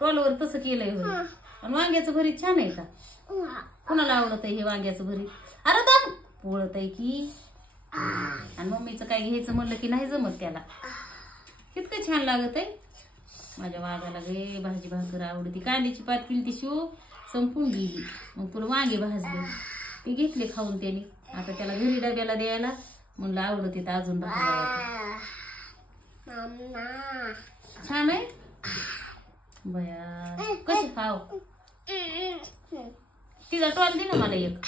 टोलवर तसं केलंय होय. आणि वांग्याचं भरीत छान आहे का? कुणाला आवडत आहे हे वांग्याचं भरीत? अरे दाम पोळत आहे की. आणि मम्मीचं काय घ्यायचं म्हणलं की नाही जमत त्याला. कितकं छान लागत आहे. माझ्या वाघाला गे भाजी भाकर आवडती. कांद्याची पात केली ती शिव संपून गेली. मग तुला वांगे भाजले ते घेतले खाऊन त्याने. आता त्याला घरी डब्याला द्यायला म्हणलं आवडते तर अजून भाजावं. छान आहे बया. कशी खाव? तिचा टॉल दे ना मला एक.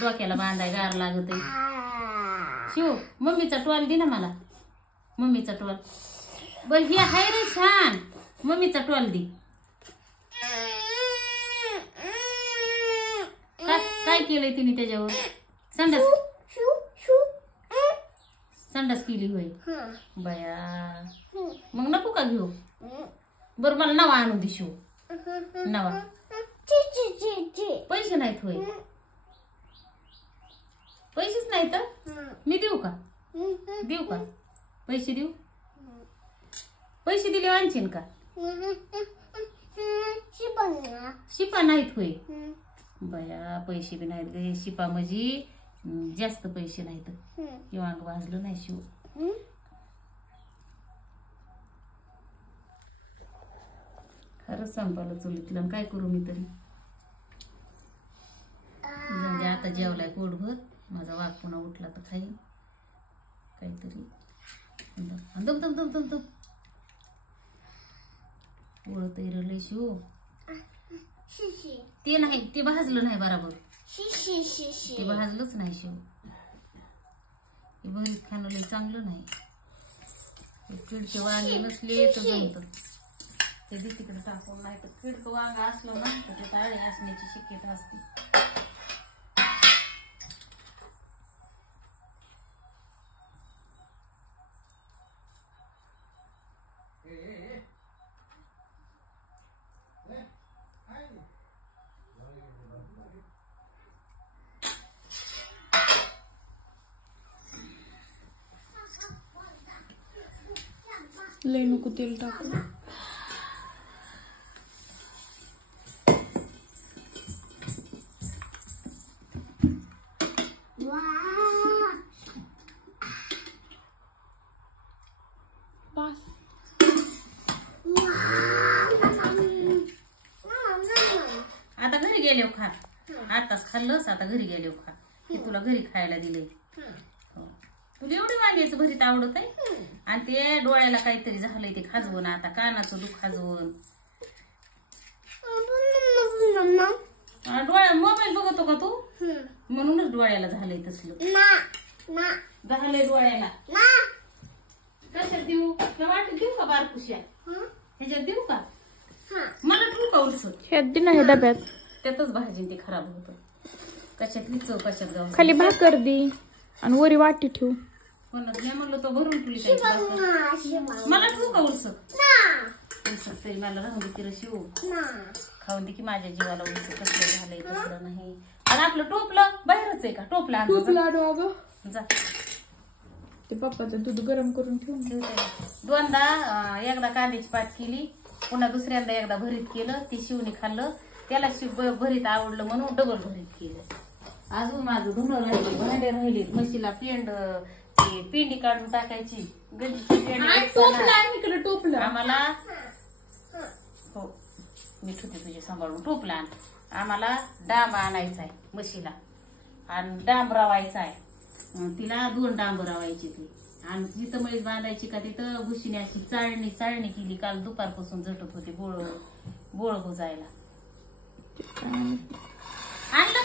डोक्याला बांधाय गार लागत आहे. शिव मम्मीचा टॉल दे ना मला. मम्मीचा टॉल बर हे हाय रे छान. मम्मीचा टॉल दे. काय केलंय तिने त्याच्यावर? संडास संडास केली होय बया. मग नको का घेऊ? बर मला नवा आणून दे शिव. नवा पैसे नाहीत होय? पैसेच नाही तर मी देऊ का? देऊ का? पैसे देऊ? पैसे दिले आणशील का? शिपा नाहीत होय बया. पैसे बी नाहीत गे. शिपा म्हणजे जास्त पैसे नाहीत. किंवा भाजलं नाही शिव. खरंच संपाला चुलीतलं. काय करू मी तरी. म्हणजे आता जेवलाय पोटभर. माझा वाघ पुन्हा उठला तर खाईन काहीतरी. दम दम दम दम दम ओळत रले शिव. ते नाही ते भाजलं नाही बरोबर. ते भाजलंच नाही शिव. हे भरीत खाणं लय चांगलं नाही. किडके वांगे नसले तर जमत. ते बी तिकडे टाकून. नाही तर किडकं वांग असलं ना तर ते ताळे असण्याची शक्यता असते. लय नको तेल टाकू. आता घरी गेले खा. आताच खाल्लंस. आता घरी गेले खा. हे तुला घरी खायला दिले. तुला एवढे वांग्याचं भरीत आवडत आहे. आणि ते डोळ्याला काहीतरी झालंय ते खाजवून. आता कानाचं दुख खाजवून. डोळ्या मोबाईल बघतो का तू? म्हणूनच डोळ्याला झालंय तसलं. झालंय डोळ्याला. कशात देऊ? वाटत देऊ का बारकुश्या? ह्याच्यात देऊ का? मला ठेवू का उलसं? ह्यात दे ना हे डब्यात. त्यातच भाजी ते खराब होत. कशात विचव कशात गाव. खाली भाकर दे आणि वरी वाटी ठेवू. मी म्हणलं तो भरून तुली काही. मला ठेवू का उलसं? उलसं तरी मला राहून दे तिला शिव. खाऊन दे की माझ्या जीवाला उलसं कसलं झालंय कसलं नाही. आणि आपलं टोपलं बाहेरच आहे का? टोपला जा. ते पप्पाचं दूध गरम करून ठेवून. दोनदा एकदा कांद्याची पात केली. पुन्हा दुसऱ्यांदा एकदा भरीत केलं. ती शिवने खाल्लं. त्याला शिव भरीत आवडलं म्हणून डबल भरीत केलं. अजून माझं धुणं राहिले भांडे राहिले. म्हशीला पेंडी काढून टाकायची. इकडे टोपलं आम्हाला. हो मी ठेवते तुझे सांभाळून. टोपला आण. आम्हाला डांब आणायचा आहे म्हशीला. आणि डांब रावायचा आहे. तिला 2 डांब रावायची ती. आणि जिथं म्हैस बांधायची का तिथं भुशीने अशी चाळणी केली. काल दुपारपासून झटत होते बोळ बुजायला. आणलं